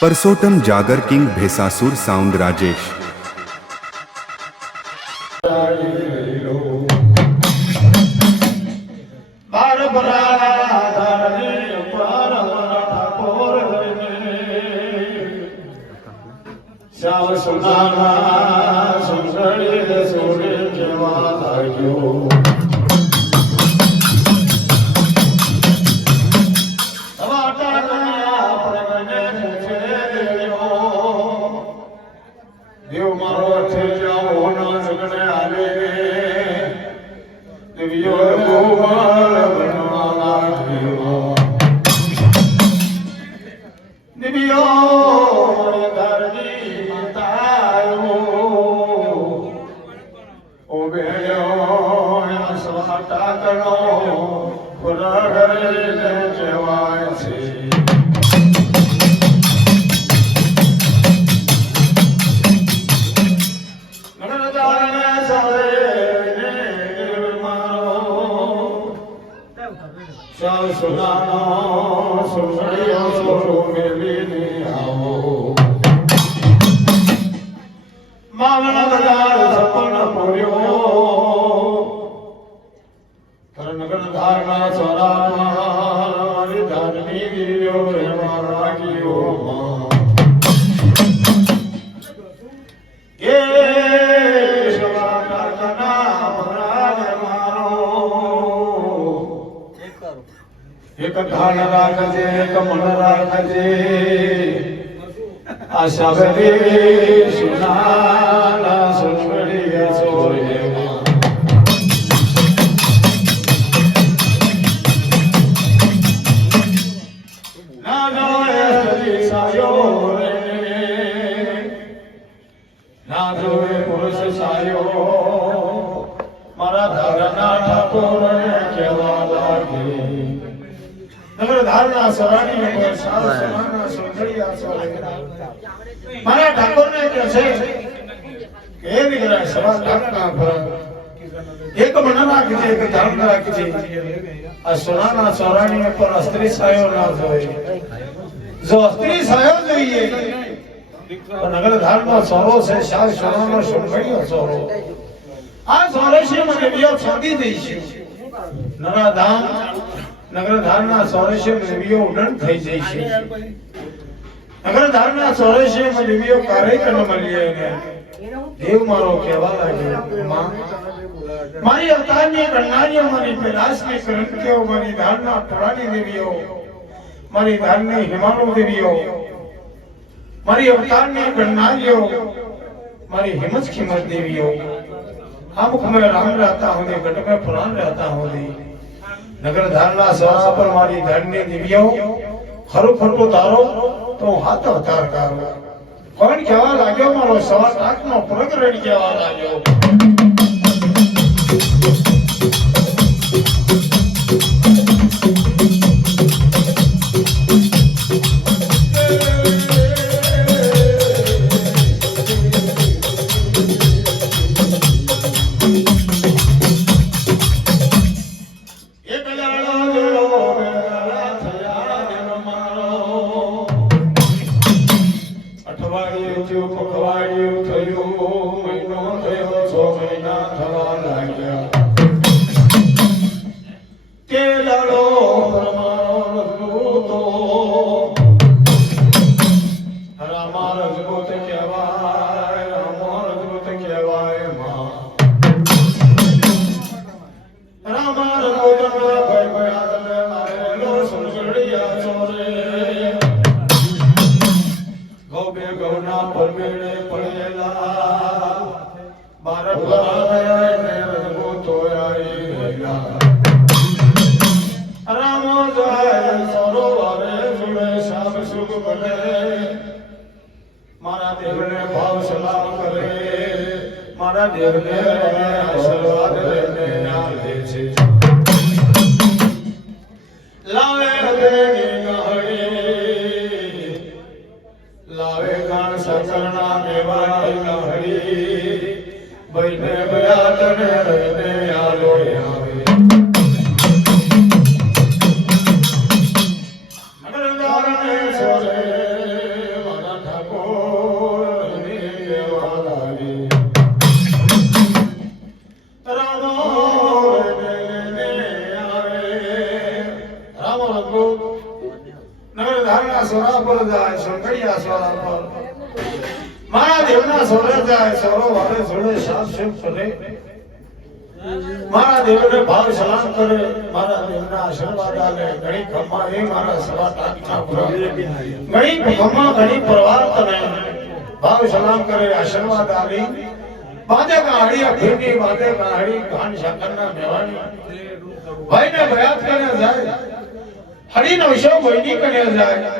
परसोत्तम जागर king भेसासुर sound Rajesh. Shyam सुनाना सुंदरी सोने केवा लाग्यो देव मारो थे जाओ ना जगने आले देवियो गोमाल बनवाला देवा देवियो मोरे धरती मातायो ओ बेड़ो सवाटा करो पुरा घरे ले जेवाय छे सुनानो सुनड़ियो सोरो मेली आओ मावना बजार सपन पूर्यो तर नगर धारणा सोरा मारी धारनी गिरियो मारा कियो ये शवा करना पराग मारो एक धान राखजे एक मन राखजे आशा बे सुनाना सुनड़ी सोरे ना जोए सायो रे ना जोए पुरुष सायो मारा धरना ठाकुर केवा लागे नगर धारणा सरानी नगर साल समाना सुंदरिया सोले मारा ठाकुर ने कैसे के निकला सवा ठाकना पर एक मन राखजे एक धर्म राखजे आ सुनाना सरानी पर अस्त्री सायो ना जोए जो अस्त्री सायो જોઈએ तो नगर धारणा सोरो से शाल सुनाना सुंदरिया सोरो आ सोरे से મને बियो છોડી દઈશું નરા ધામ नगर धारणा सौरेशे देवियो उडन થઈ જાય છે नगर धारणा सौरेशे में देवियो કાર્યક્રમ મળીએ ને દેવ મારો કહેવા લાગ્યો માં મારી અવતારની કન્યાઓ મારી વિલાસની કરંતિઓ મારી ધાरणा પુરાણી દેવીઓ મારી ધારની હિમાલુ દેવીઓ મારી અવતારની કન્યાઓ મારી હિમત ખિમત देवियो हम में राम रहता हूं गट में पुराण रहता हूं नगर धारणा सवा पर मारी धन्य दिव्यो खरो खरो तारो तो हाथ अवतार करो कौन केवा लाग्यो मारो सवा टाक नो प्रकरण केवा लाग्यो मारा देव ने भाव सलाम करे मारा देव ने आशीर्वाद देने आले छे लावे देनी गहड़ी लावे गान सकरना नेवाई गहड़ी बइने बया तने रहने आलो आवे अगर दारने सोरे સોરા પર જાય સંકળિયા સોરા પર મારા દેવના સોરે જાય સોરો વાળે સોરે સાફ સેવ કરે મારા દેવને ભાવ સલામ કરે મારા દેવના આશીર્વાદ આલે ઘણી ખમ્મા એ મારા સવા ટાકના પુરા ઘણી ખમ્મા ઘણી પરવાર તને ભાવ સલામ કરે આશીર્વાદ આલી બાદે ગાડી અભિની બાદે ગાડી ગાન શકરના મેવાની ભાઈને બયાત કરે જાય હરી નવશો ભાઈની કને જાય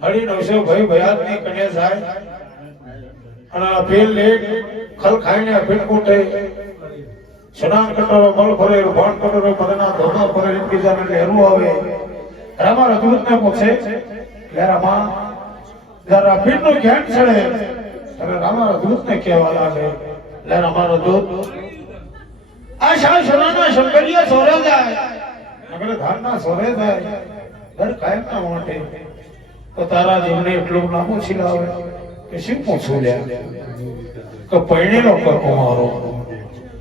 હરી નવશો ભાઈ બયાત ની કને જાય અને પેલ લે ખલ ખાઈને અભિન કોટે સનાન કટોરો મલ ભરે ભાણ કટોરો મદના ધોના ભરે એકબીજાને લહેરું આવે રામા રઘુવંતને પૂછે કે રામા જરા અભિનનો જ્ઞાન છળે અને રામા રઘુવંતને કહેવા લાગે લે રામા રઘુવંત આ શા સનાના શંકરિયા સોરે જાય નગર ધારના સોરે જાય દર કાયમના માટે તો તારા જીવને એટલું નામો છીલાવે કે શું પૂછું લે કે પૈણેલો કરકો મારો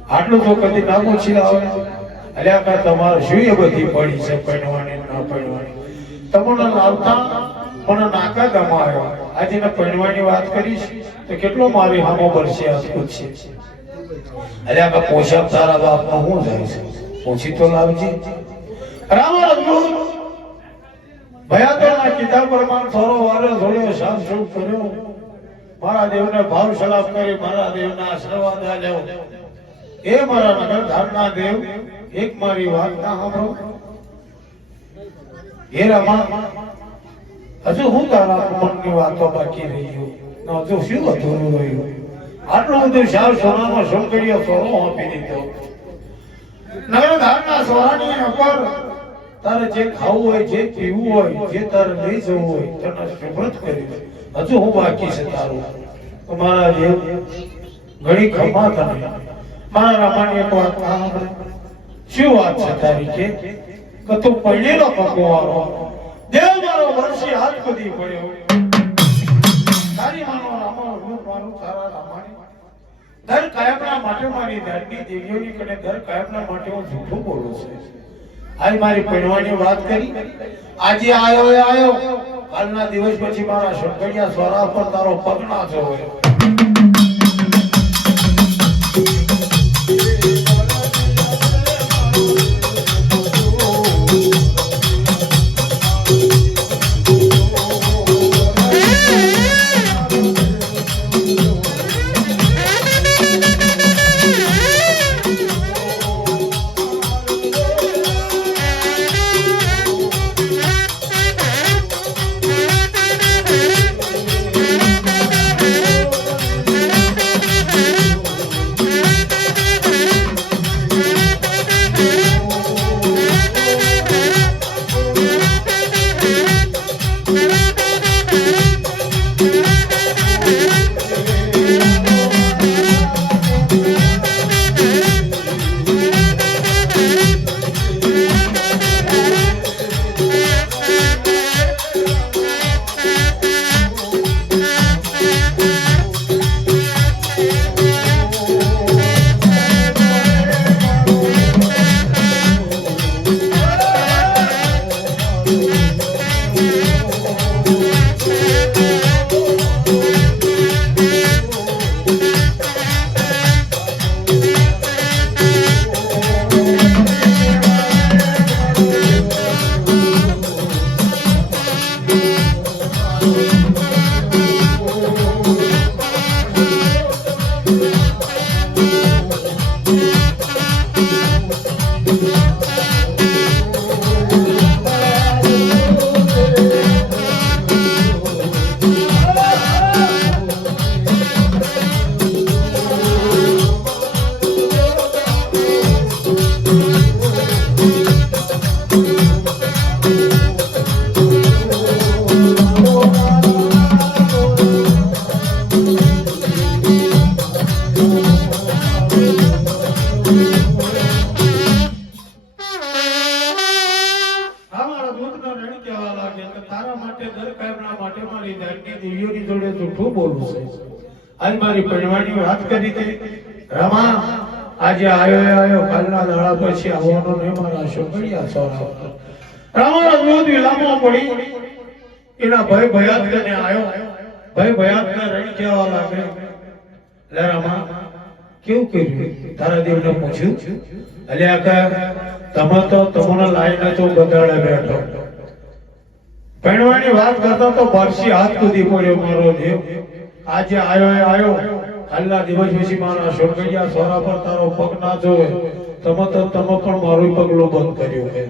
આટલું તો કદી નામો છીલાવે અલ્યા કા તમારે શું એ બધી પડી છે પૈણવાની ના પૈણવાની તમને લાવતા મને નાકા ગમાયો આજે ને પૈણવાની વાત કરીશ તો કેટલો મારી હામો બરશે આ પૂછશે અલ્યા કા પોશાક તારા બાપમાં હું જાય છે પૂછી તો લાવજે રામ રઘુવંત ભયાતોના કીધા પ્રમાણ થોડો વારે થોડો સાફ સૂફ કર્યો મારા દેવને ભાવ સલામ કરી મારા દેવના આશીર્વાદ આલ્યો એ મારા નગર ધારના દેવ એક મારી વાત ના સાંભળો હે રામા હજુ હું તારા મનની વાતો બાકી રહી હજુ શું અધૂરું રહ્યું આટલું બધું શાર સોનાનો શંકરિયો સોનો આપી દીધો નગર ધારના સોનાની ઉપર તારે જે ખાવું હોય જે પીવું હોય જે તારે લઈ જવું હોય તને સુબ્રત કરી હજુ હું બાકી છે તારું તમારા દેવ ઘણી ખમા તને મારા રામાની એક વાત સાંભળે શું વાત છે તારી કે તું પહેલેલો ભગવારો દેવ મારો વર્ષી હાથ કદી પડ્યો તારી માનો રામા હું મારું તારા રામાની દર કાયમના માટે મારી ધરતી દેવીઓની કને દર કાયમના માટે હું જૂઠું બોલું છું આજ મારી પહેરવાની વાત કરી આજે આયો કાલના દિવસ પછી મારા શંકરિયા સ્વરા પર તારો પગ ના જોયો આજે આયો કાલના દાડા પછી આવવાનો ને મારા શંકરિયા સોરા રામા રઘુવંત વિલામો પડી એના ભય ભયાત ને આવ્યો, ભય ભયાત ને રણી કહેવા લાગે, લે રામા કેવું કર્યું? તારા દેવને પૂછ્યું, અલ્યા કે તમે તો તમને લાઈને તો બધાડે બેઠો, પહેણવાની વાત કરતા તો બરસી હાથ કૂદી પડ્યો મારો દેવ, આજે આવ્યો કાલના દિવસ પછી મારા સોરગડિયા સોરા પર તારો પગ ના જોવે, તમે પણ મારું પગલું બંધ કર્યું છે.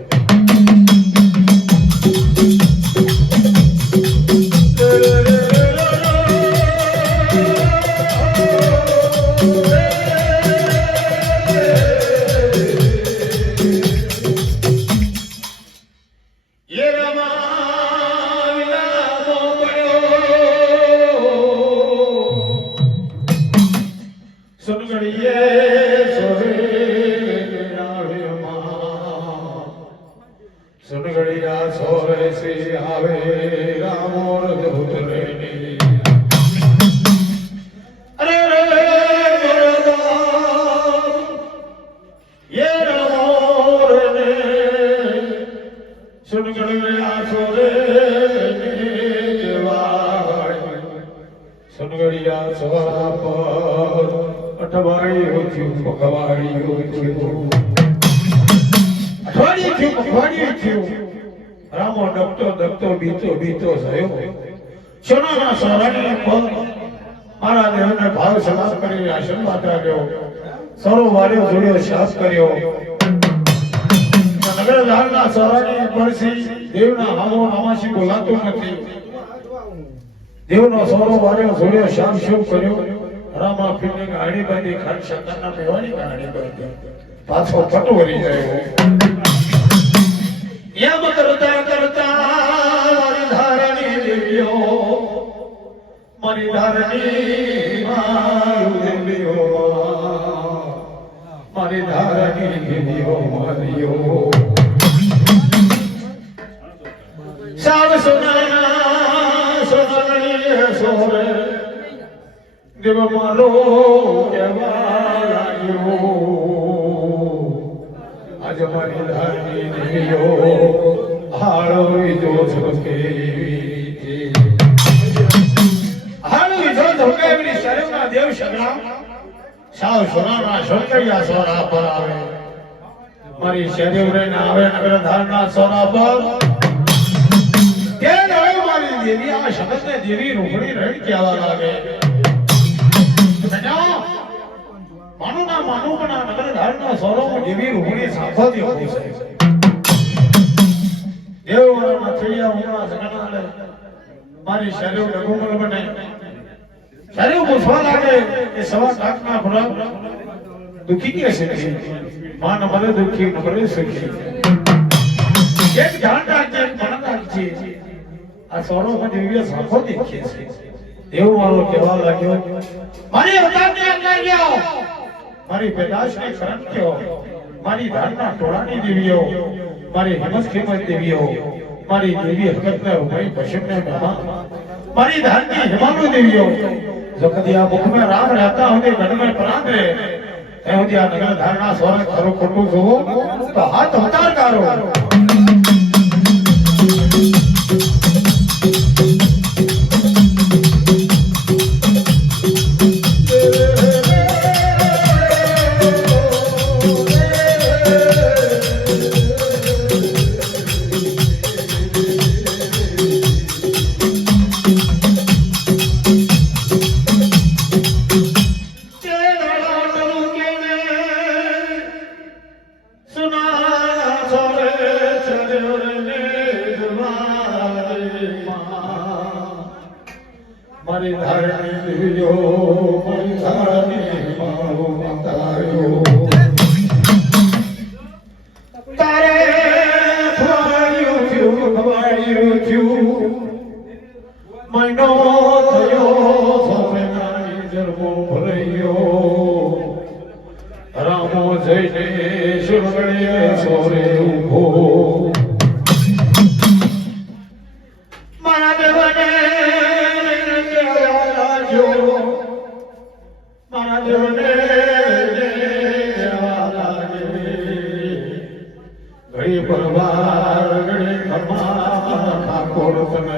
સુનગડિયા સોરે સી આવે રામો રઘુત રેની, અરે રે ये रामो रे સુનગડિયા સોરે સુનગડિયા સોરા પર અઠવાડી ઉઠ્યું પગવાડી ઉઠ્યું, અઠવાડી થયું રામો ડગતો બીતો થયો, સોનાના સોરાની પર મારા દેવને ભાવ સલામ કરી આશીર્વાદ આપ્યો, સરોવરે જોડ્યો શાસ કર્યો, નગરધારના સોરાની પરથી દેવના હામો નામાસી બોલાતું નથી, દેવનો સરોવરે જોડ્યો શામ શુભ કર્યો, રામા ફીની ગાડી બાંધી ખાલી શંકરના મેવાની ગાડી બાંધી પાછો પટવરી જાય. એમ કરતા મારી ધારણી દેવીઓ, મારી ધારણી મારી ધારણી દેવીઓ મારીઓ સાવ સોનાની સોરે દેવ મારો કેવા લાગ્યો, આજ મારી ધારણી દેવીઓ હાળો જો ઝોકેવી શરમના દેવ સંગ્રામ સાવ સોનાના સોનગડિયા સોરા પર આવે, મારી શરીર રે ના આવે નગરધારના સોરા પર કે નવે મારી દેવી આ શબ્દને દેવી રૂપડી રણી કહેવા લાગે, માનું પણ નગરધારના સોરામાં દેવી રૂપડી સાંભળતી હોય છે. દેવવાળાના થળિયા ઉમરા જગનાલે મારી શરીર ડગુમલ બને, શરીર પૂછવા લાગે કે સવા કાકના ભરા દુખી કે છે, માં ન મને દુખી ન મને સુખી, એક ધ્યાન રાખજે મન રાખજે, આ સોરો માં દેવીએ સાંભો દેખીએ છે. દેવવાળો કહેવા લાગ્યો, મારી અવતારને અંદર ગયો, મારી પેદાશને કરમ કયો, મારી ધારના ટોળાની દેવીઓ, મારી હિંમત ખેમત દેવીઓ, મારી દેવી હકતને ઉભરી પશ્ચિમને મહેમાન, મારી ધારની હિમાલુ દેવીઓ, જો કદી આ મુખમાં રામ રહેતા હોય ગઢ में प्राण रहे એ સુધી આ નગર ધારના સોરે ખરું ખોટું જોવો તો હાથ હતાર કારો. મારી ધારણી દેવીઓ, મારી ધારણી મારો માતાયો, તારે ખવાડ્યું થયું મહિનો થયો, સોનાની જન્મો ભરાયો, રામો જઈને સુનગડિયે સોરે ઉભો, મારા દેવને મારા દેવને ઘડી પરવાર ઘડી ઠાકોર તમે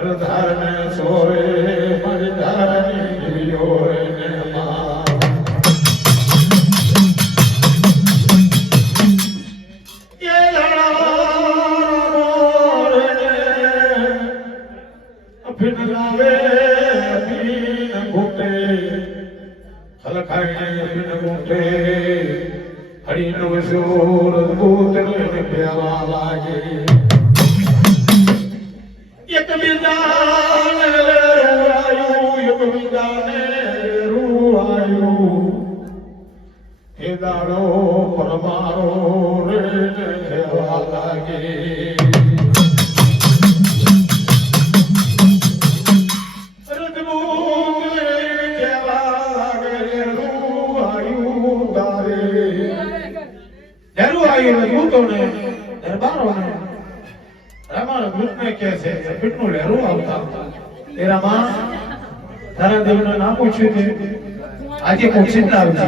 નગર ધારને સોરે મારી ધારની જીવ્યો ને માં એ લડારે અભિનવે અભિન ઘૂટે ખલખાઈને અભિન ઘૂટે હરિનો જોર અદભુત ને પ્યાવા લાગે એક બીજાને રૂવાયું એક બીજાને રૂવાયું એ દાડો પરમારો રે કહેવા લાગે આજે પૂછી લાવજે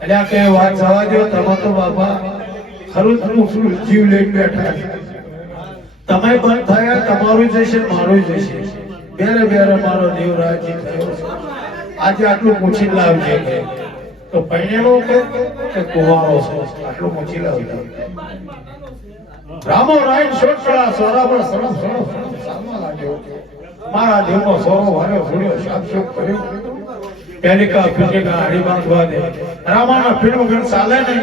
એટલે આ કઈ વાત જવા દો તમે તો બાપા ખરું ખરું જીવ લઈને બેઠા તમે બંધ થયા તમારું જશે મારું જશે બેરે બેરે મારો દેવ રાજી થયો આજે આટલું પૂછી લાવજે તો પૈણેલો કે કુવારો છે આટલું પૂછી લાવજે રામો રાય શોટકડા સોરા પર સરસ સરસ સામા લાગ્યો મારા દેવનો સોરો વાર્યો છોડ્યો શાપશોપ કર્યો પેલિકા ફિટિકા હાડી બાંધવા દે રામાના ફીણો ગણ ચાલે ને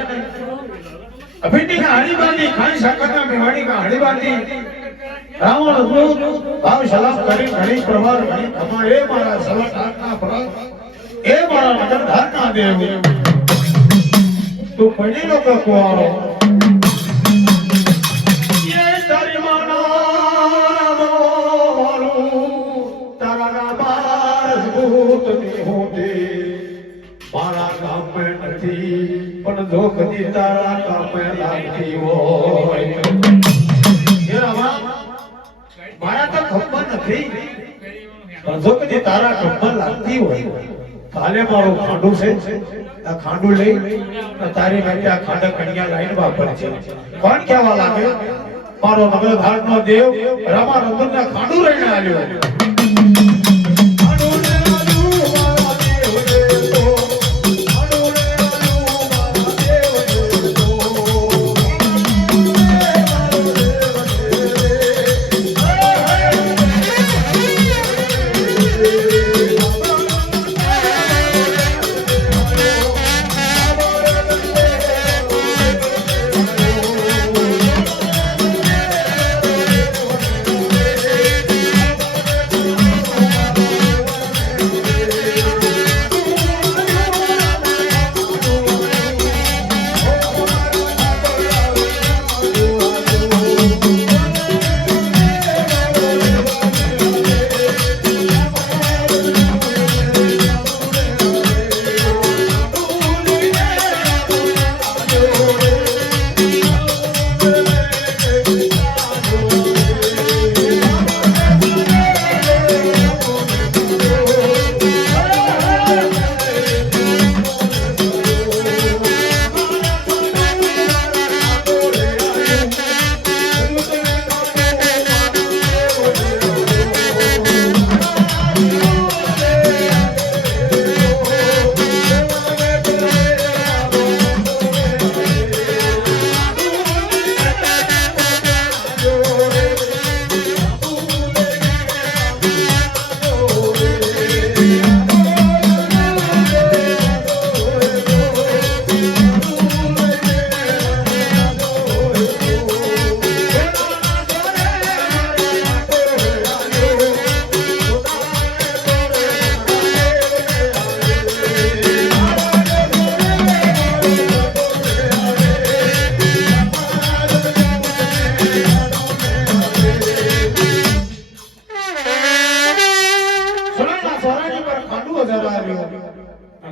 ફિટિકા હાડી બાંધી ખાઈ સાકરના મેવાડી કા હાડી બાંધી રાવણ અદ્ભુત ભાવ સલામ કરી ઘણી પ્રવાર ઘણી ખમા એ મારા સલાટાના ફરજ એ મારા નગર ધારના દેવ તું પડી લો કે કુવારો પણ જો કદી તારા કામે લાગતી હોય મારા તો ખબર નથી પણ જો કદી તારા ખબર લાગતી હોય કાલે મારું ખાંડું છે આ ખાંડું લઈ તારી માટે આ ખાંડ કન્યા લાઈન વાપર છે કોણ કહેવા લાગે મારો નગર ધારનો દેવ રામા રંગના ખાંડું રહીને આવ્યો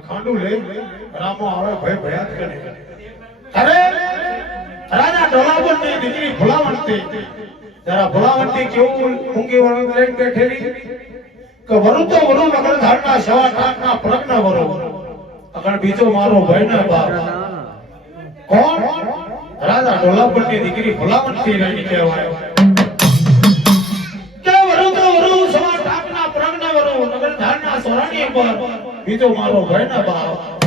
ખાંડું લઈ રામો આવે ભય ભયાત કરે અરે રાજા ઢોલાવણની દીકરી ભોલાવંતી જરા ભોલાવંતી કેવું ઊંઘી વળગ લઈને બેઠેલી કે વરુ તો વરુ નગર ધારના સવા ટાકના પ્રજ્ઞા વરુ અગર બીજો મારો ભાઈના બાપ કોણ રાજા ઢોલાવણની દીકરી ભોલાવંતી રહી કહેવાય કે વરુ તો સોરાણી પર બીજો મારો ભાઈ ના બાપ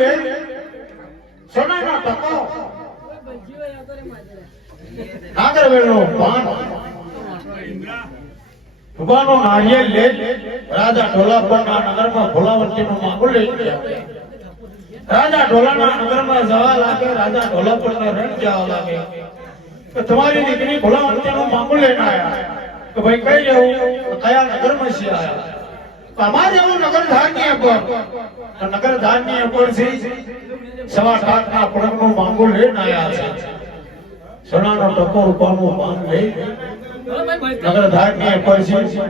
લે સોનાનો ટકો નાગરવેલનો પાન ભગવાનનો નારિયેળ લે રાજા ઢોલાપરના નગરમાં ભોલાવંતીનું માંગું લઈ ગયા રાજા ઢોલાના નગરમાં જવા લાગે રાજા ઢોલાપરને રણ જવા લાગે કે તમારી દીકરી ભોલાવંતીનું માંગું લઈને આયા કે ભાઈ કઈ જવું કયા નગરમાં છે આયા અમારે એવું નગર ધાન્ય પર નગર ધાન્ય પર થી 7.5 ના પડકનું માંગું લઈને આયા છે સોનાનો ટકો રૂપાનું પાન લઈ નગર ધાન્ય પર થી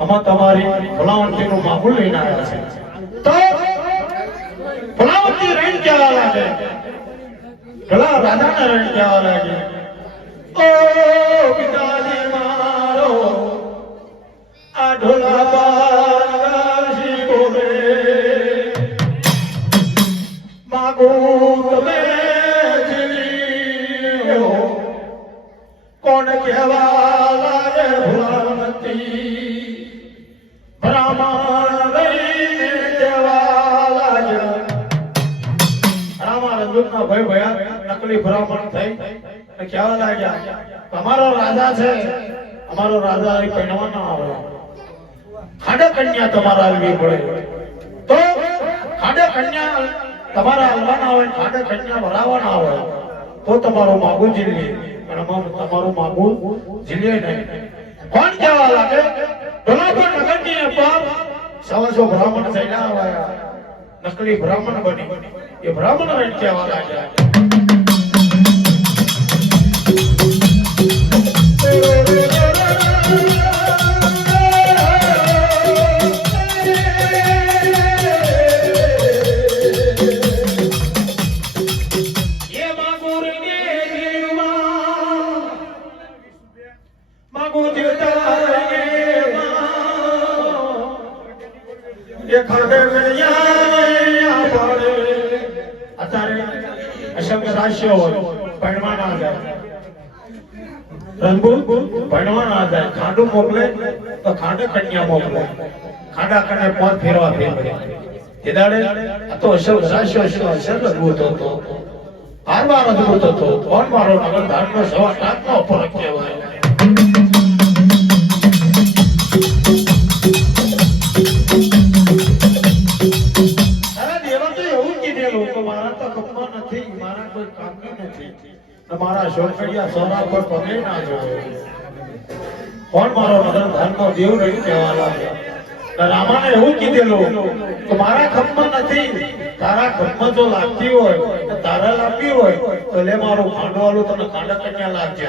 આમાં તમારી ભોલાવંતીનું માંગું લઈને આયા છે તો ભોલાવંતી રણ જવા લાગે ભલા રાજાના રણ જવા લાગે ઓ પિતાજી મારો આ ઢોલા કોણ કહેવા લાગે ભોલાવંતી બ્રાહ્મણ રહી કહેવા લાગે રામા રંજુકના ભય ભયા નકલી બ્રાહ્મણ થઈ કહેવા લાગ્યા તમારો રાજા છે અમારો રાજા એ કહેવા ના આવે ખાડા કન્યા તમારા આવવી પડે તો ખાડા કન્યા તમારા આવવાના હોય ખાડા કન્યા ભરાવાના હોય તો તમારો માગું જીલી અને તમારું માગું જીલે નહીં કોણ કહેવા લાગે ઢોલાપર નગરની પર 100 બ્રાહ્મણ થઈને આવ્યા નકલી બ્રાહ્મણ બની એ બ્રાહ્મણ રેટ કહેવા લાગ્યા ખાંડું મોકલે તો ખાંડે કન્યા મોકલે ખાંડા કને પગ ફેરવા ફેરવે એ દાડે આ તો અશોક રાશ્યો અસર અદભુત હતો હારવાર અદભુત હતો કોણ મારો નગર ધારનો 7.5 નો ફરક કહેવાય મારા શોકડિયા સોના પર પગે ના જોવે કોણ મારો નગર ધર્મનો દેવ નહીં કહેવા લાગ્યો રામાને એવું કીધેલું કે મારા ખપમાં નથી તારા ખપમાં જો લાગતી હોય તો તારા લાગતી હોય તો લે મારું ખાંડવાળું તને ખાંડા કન્યા લાગજે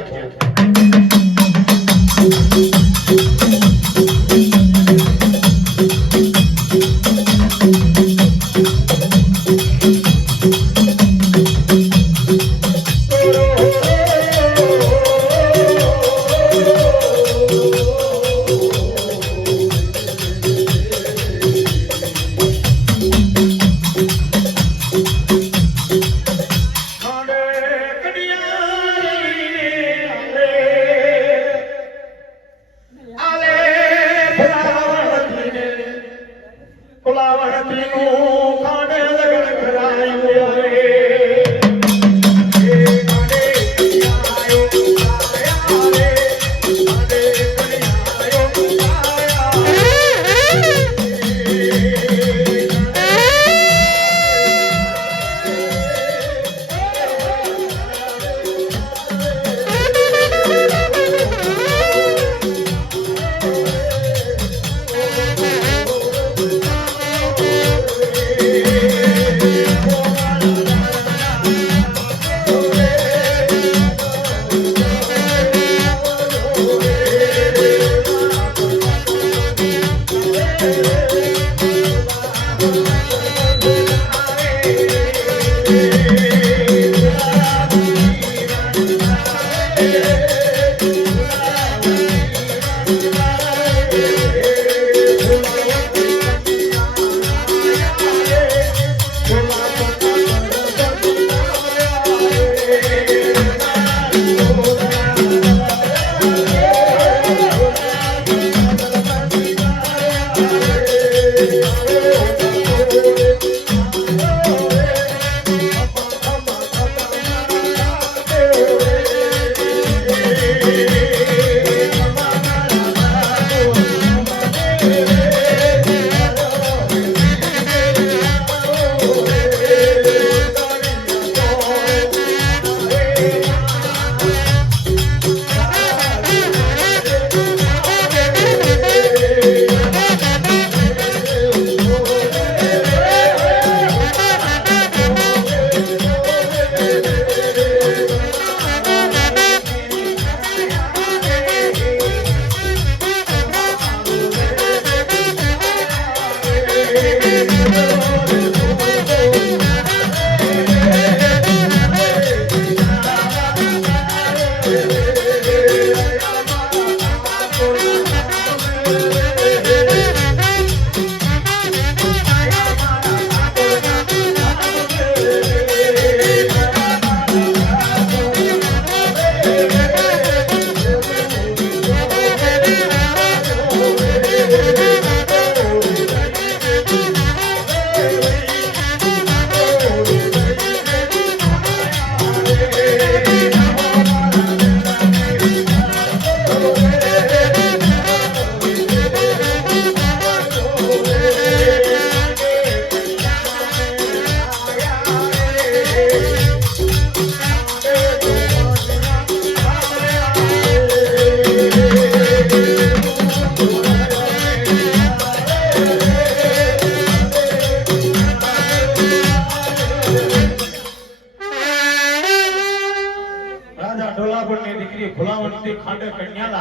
ખાંડે કન્યા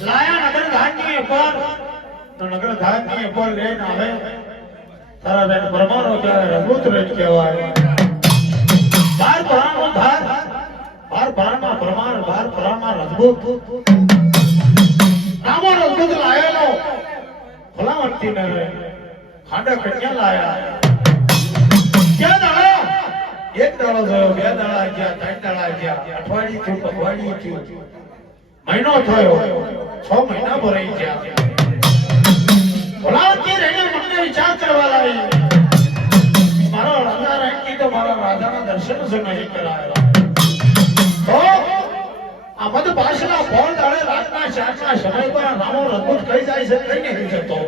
લાયા નગર ધાન્ય પર તો નગર ધાન્ય પર લઈને આવે તારા બેન પરમાનો કહેવાય રઘુત રેટ કહેવાય બાર પરાનો ધાર બાર પરામાં પ્રમાણ બાર પરામાં રઘુત રામો રઘુત લાયેલો ભલાવંતી ને ખાંડે કન્યા લાયા ક્યાં દાડા એક દાડો થયો બે દાડા ગયા ત્રણ દાડા ગયા અઠવાડિયું થયું પખવાડિયું થયું મહિનો થયો 6 મહિના ભરાઈ ગયા ભલાવતી રહીને મને વિચાર કરવા લાગી મારો રાજા રાણી તો મારા રાજાના દર્શન જ નહીં કરાયા તો આ મધ પાછલા ફોન દાડે રાતના 4ના સમય પર રામો રઘુત કઈ જાય છે કઈ નહીં જતો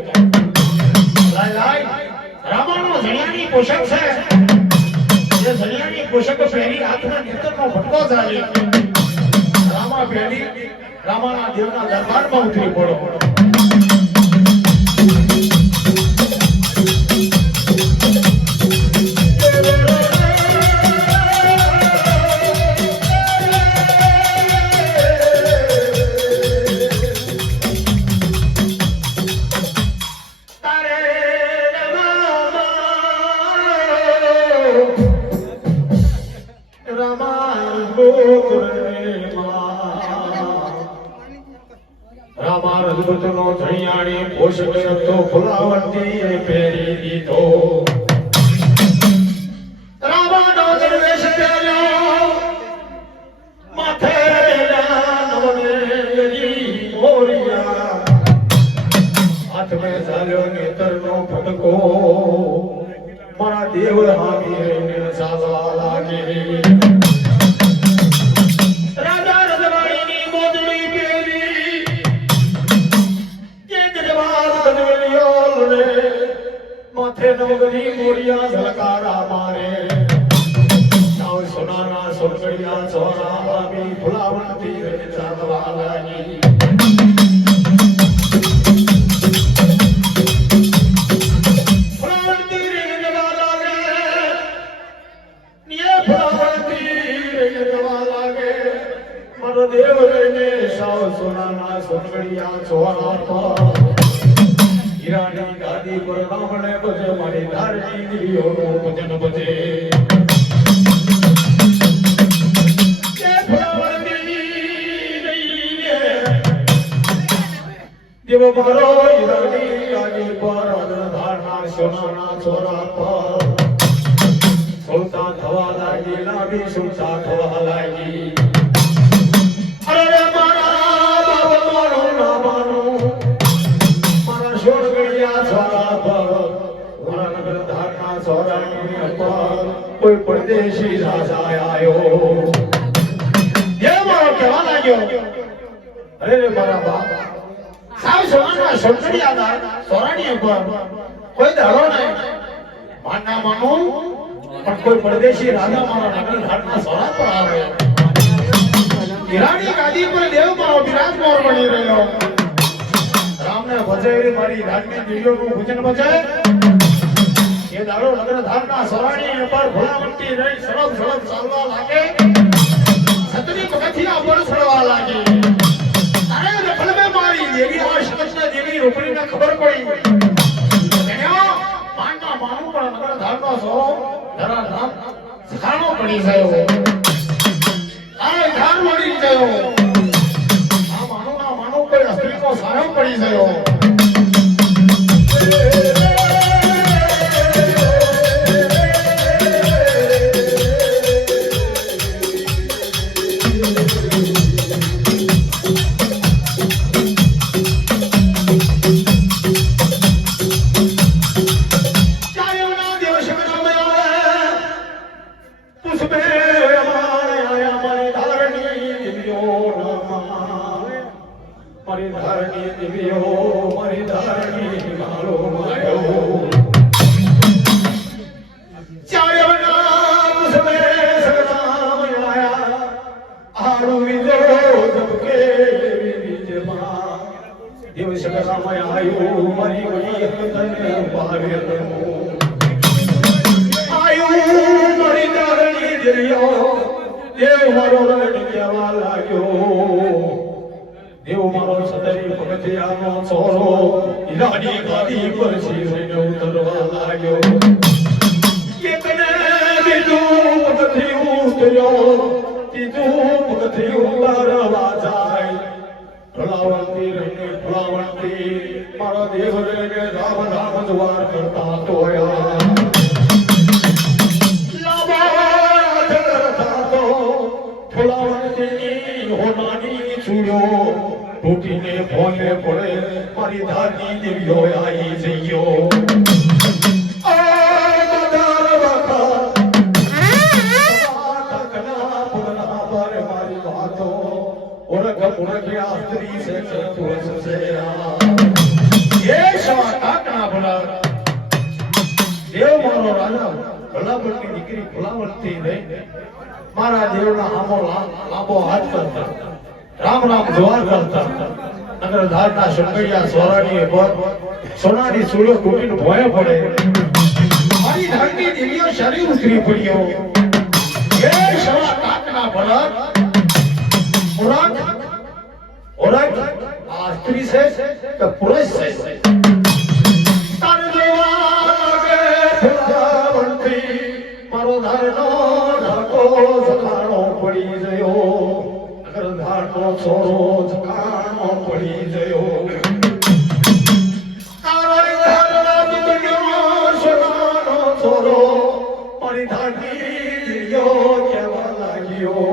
લાય રામાનો જણિયાની પોષક છે જે જણિયાની પોષક પહેરી હાથમાં નિતરનો ફટકો ચાલે રામા પહેરી રામાના દેવના દરબારમાં ઉતરી પડો ફુલાવતી પહેરી દીધો રામાનો દરવેશ પહેર્યો માથે મોરિયા હાથ મેં ચાલ્યો નેતરનો ફટકો મારા દેવ હામીને સાવા લાગે નવગરી મોરિયા ઝલકારા મારે સાવ સોનાના સોનગડિયા સોના આમી ફુલાવતી રે ચાંદવા લાગી ફુલાવતી રે જવા લાગે નિયે ફુલાવતી રે જવા લાગે મારો દેવ રહીને સાવ સોનાના સોનગડિયા સોના પર હીરાની ગાદી પર રામણે બજે મારી ધારણી દીવીઓનું ભજન બજે કે ફુલાવતી રહીને દેવ મારો હીરાની ગાદી પર અગ્રધારના સોનાના છોરા પર સુલતા થવા લાગી લાવી સુલતા થવા લાગી અરે મારા બાબા મારો ના માનું કોઈ પરદેશી રાજા આયો એ મારો કહેવા લાગ્યો અરે રે મારા બાપ સાવ સોનાના સોનગડિયા સોરાણી ઉપર કોઈ દાડો નહીં માના માનું પણ કોઈ પરદેશી રાજા મારા નગર ઘાટના સોરા પર આવે હીરાની ગાદી પર દેવ મારો બિરાજમાન બની રહ્યો રામને ભજે મારી રાજની દીવીઓનું ભજન ભજે એ દાડો નગર ધારના સોરાણી પર ભોળાવંતી રહી સળપ સળપ ચાલવા લાગે સતની પગથિયા પર ચડવા લાગે તારે રફલમે મારી દેવી આ શકતના દેવી રૂપણીને ખબર પડી તેનો માનના માનું પણ નગર ધારનો સોરો ધરા ધામ સખાણો પડી ગયો આ ધાર મળી ગયો આ માનું કોઈ અસ્ત્રીનો સારો પડી ગયો દેવ મારો રણ કહેવા લાગ્યો દેવ મારો સદરી પગથિયાનો છોરો ઈરાની ગાદી પર શિરને ઉતરવા લાગ્યો એકને બીજું પગથિયું ઉતર્યો ત્રીજું પગથિયું ઉતારવા જાય ફલાવંતી રહીને ફલાવંતી મારા દેવ રહીને રામ રામ દ્વાર કરતા તોયા તૂટીને ભોલે પડે મારી ધારની દેવીઓ આવી જઈયો દીકરી ફુલાવતી મારા દેવના લાંબો હાથ કરતા રામ રામ દ્વાર કરતા નગર ધારના શંકરિયા સ્વરાણી પર સોનાની સૂર્ય તૂટીને ભોય પડે મારી ધરતી દેવીઓ શરીર ઉતરી પડ્યો એ શવા કાકના ભરત ઓરત આ સ્ત્રી છે કે પુરુષ છે તારે દેવા લાગે ફુલાવતી મારો ધરનો ઢાકો સખાણો પડી ગયો ધારનો છોરો જકાણો પડી ગયો તારા ધારના દુનિયા સોનાનો છોરો મારી ધારની કેવા લાગ્યો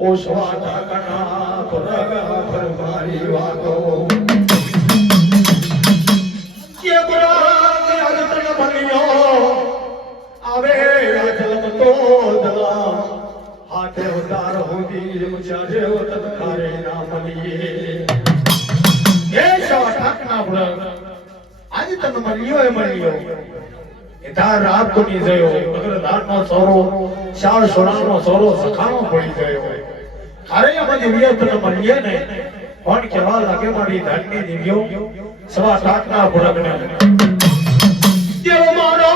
ઓ સ્વાટા કણા ફરગા ફરમારી વાતો કે બરાત અજતન બન્યો આવે અજલમ તો દલા હાથે ઉતાર હોતી મુચાજે વતન ખારે ના મલીએ એ શાઠકના ભરત આજ તન મળ્યો એ તાર રાત કોની જયો મગર ધારનો સોરો શાળ સોનાનો સોરો સખાણો પડી ગયો ખારે અમારી વિયો તન મળીએ ને કોણ કહેવા લાગે મારી ધારની દેવીઓ સવા ટાકના ભરતને દેવ મારો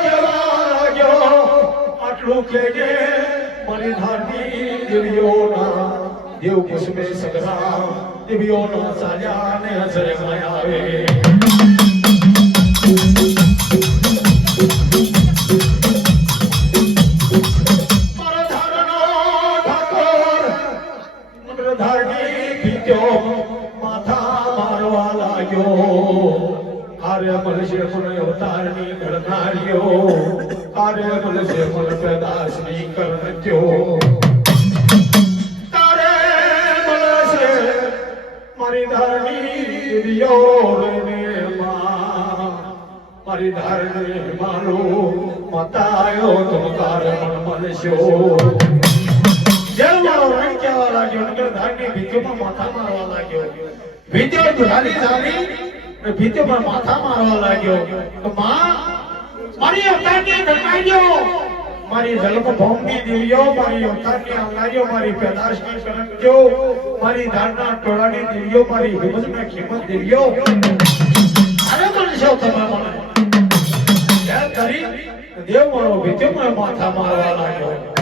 કહેવા લાગ્યો આટલું કહેજે મારી ધારની દેવીઓના દેવ પુષ્પે સગરા દેવીઓના સાજાને હસરે આવે મારા ધારનો ઠાકોર નગર ધારની ભીત્યો માથા મારવા લાગ્યો આરે મળશે પણ અવતારની ઘડનારીઓ આરે મળશે પણ પેદાશની કરણત્યો તારે મળશે મારી ધારની દેવીઓ ને મારી ધારણી માનો મતાયો તમકાર મન મળશો જેવ મારો રણ કહેવા લાગ્યો નગર ધારની ભીત્યોમાં માથા મારવા લાગ્યો ભીત્યો ધારી ધારી ભીતે પર માથા મારવા લાગ્યો તો માં મારી અવતારની ઘટાડ્યો મારી જલમ ભૌમની દેવીઓ મારી અવતારની આવનારીઓ મારી પેદાશની કરણજો મારી ધારના ટોળાની દેવીઓ મારી હિંમતના ખીમત દેવીઓ અરે મળશો તમે મને ત્યાં કરી દેવ મારો ભીતે પર માથા મારવા લાગ્યો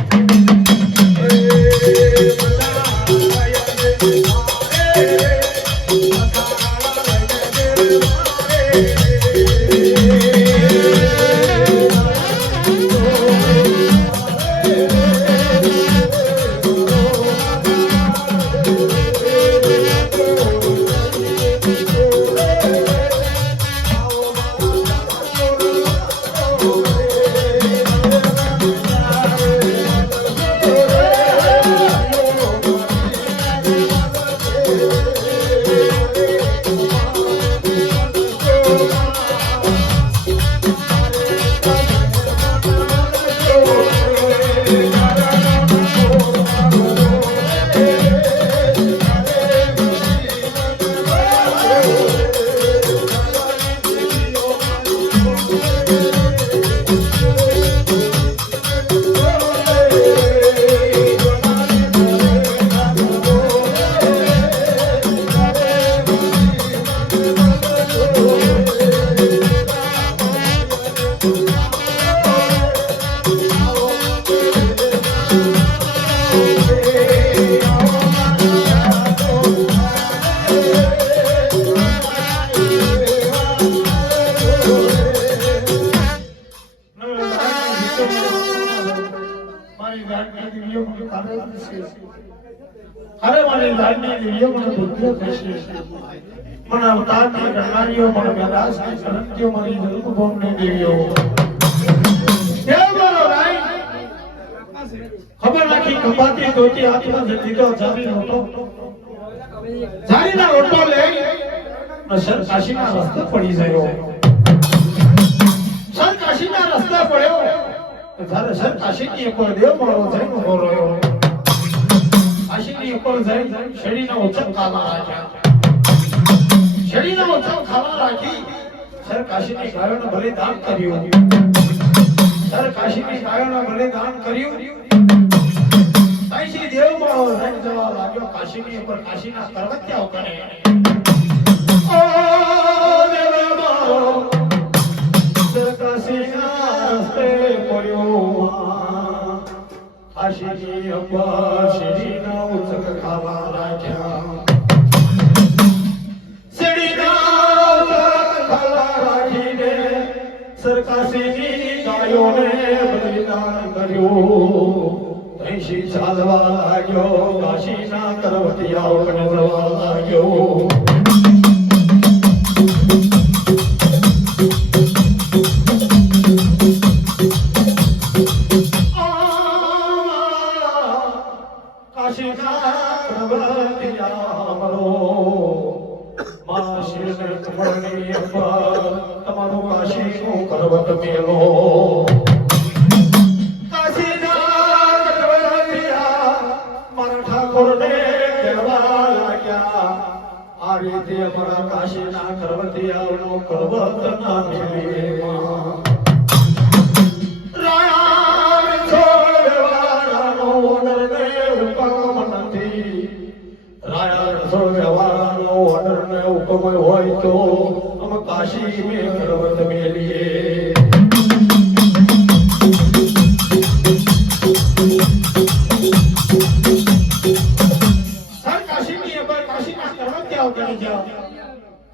અરે મારી લાડની દિવ્ય મને દુઃખ થશે મને અવતારની ગણનારીઓ મને મેદાસની કરંતીઓ મારી જન્મભૂમિની દેવીઓ દેવ મારો રાય ખબર નાખી કપાતી ધોતી હાથમાં દીધો જારીનો રોટો લઈ સર કાશીના રસ્તે પડી ગયો સર કાશીના રસ્તે પડ્યો ત્યારે સર કાશીની ઉપર દેવ મારો જન્મ ઉભો રહ્યો કાશીની ઉપર જઈ શેરીના ઉચક ખાવા રાખ્યા શેરીના ઉચક ખાવા રાખી સર કાશીની ગાયોને બલિદાન કર્યું સર કાશીની ગાયોને બલિદાન કર્યું શ્રી દેવ મારો રંગ જવા લાગ્યો કાશીની ઉપર કાશીના પર્વત્યાઓ કરે ઓ દેવ મારો કાશીના રસ્તે પડ્યો કાશીની ઉપર શેરીના ઉચક ખાવા રાખ્યા શેરીના ઉચક ખાવા રાખીને સર કાશીની ગાયોને બલિદાન કર્યું ऐसी चालवा लाग्यो काशीना करवतियाओ कने जवा लाग्यो काशीना करवतियाओ मरो माशीने तुम्हारी अब्बा તમારો કાશીનો કરવત મેલો આ રીતે અમારા કાશીના કરવતિયાઓનો કરવત ના મેળીમાં રાયા છોડ વ્યવહારનો ઓર્ડરને હુકમ નથી રાયા છોડ વ્યવહારનો ઓર્ડરને હુકમ હોય તો અમે કાશી મેં કરવત મેલીએ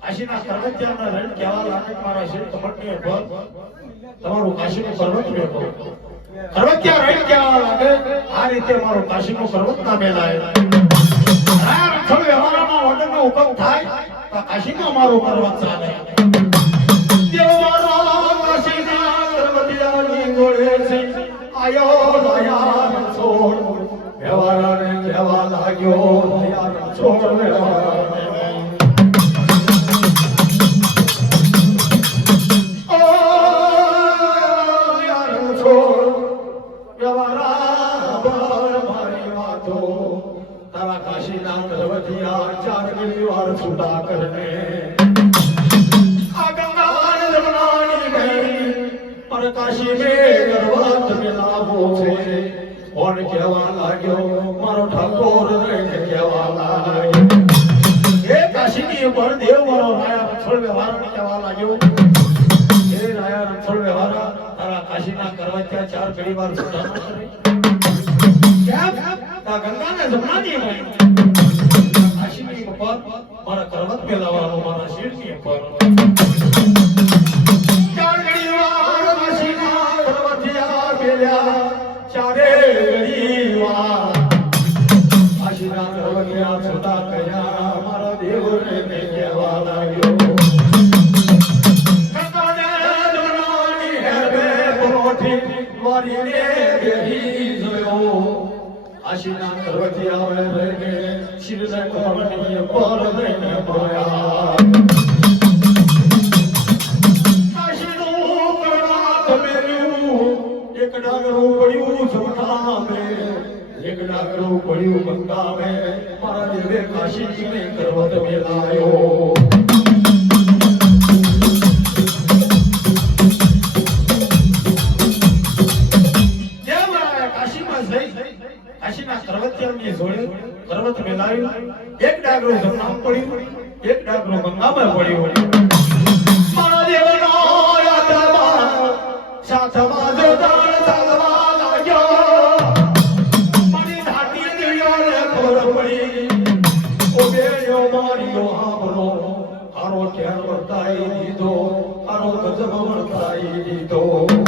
કાશીના કરવતિયાના રણ કેવા લાગે મારા શિર કમટની ઉપર તમારું કાશીનું પર્વત બેઠો કરવતિયા રણ કેવા લાગે આ રીતે મારું કાશીનું પર્વત ના મેલાય આ રણછોડ વ્યવહારમાં ઓર્ડરનો હુકમ થાય તો કાશીમાં મારું પર્વત ચાલે દેવ મારો કાશીના કરવતિયાની જોડે છે આયો દયા રણછોડ વ્યવહારને કેવા લાગ્યો દયા રણછોડ વ્યવહારને छुटा करने आगंगान जमनानी गई पर काशी में करवत मिलावो छे कोण केवा लाग्यो मारो ठाकोर रे केवा लाग्यो ए काशी ની ઉપર દેવ મારો રાયા રણછોડ વ્યવહાર કેવા लाग्यो એ રાયા રણછોડ વ્યવહાર તારા કાશીના કરવત્યા ચાર ઘડી વાર છૂટા ન કરે કેમ તા ગંગાના જમનાની ગઈ કાશીની ઉપર મારા કરવત મેલાવાનો મારા શિરની ઉપર ચાર ઘડી વાર કાશીના કરવતિયા મેલ્યા ચારે ઘડી વાર કાશીના કરવતિયા છૂટા કર્યા મારા દેવને મેં કહેવા લાગ્યો કાકાને જમનાની હેરવે પરોઠી વારીને બેહી જોયો કાશીના કરવતિયા રહીને શિરને કમળની પર લઈને બોયા કાશીનું કરવાત મેલ્યું એક ડાગરું પડ્યું જમના મે એક ડાગરું પડ્યું ગંગા મે મારા દેવે કાશીને કરવત મેલાયો કાશીના કરવતિયાની જોડે કરવત મેલાવ્યું એક ડાગરો જમનામ પડ્યું એક ડાગરો ગંગામાં પડ્યું મારા દેવનો યાત્રામાં સાથમાં જોદાર ચાલવા લાગ્યો મારી ધાતી દેવીઓને ખબર પડી ઓ બેયો મારીઓ આમરો આરો કેર વર્તાઈ દીધો આરો ગજબ વર્તાઈ દીધો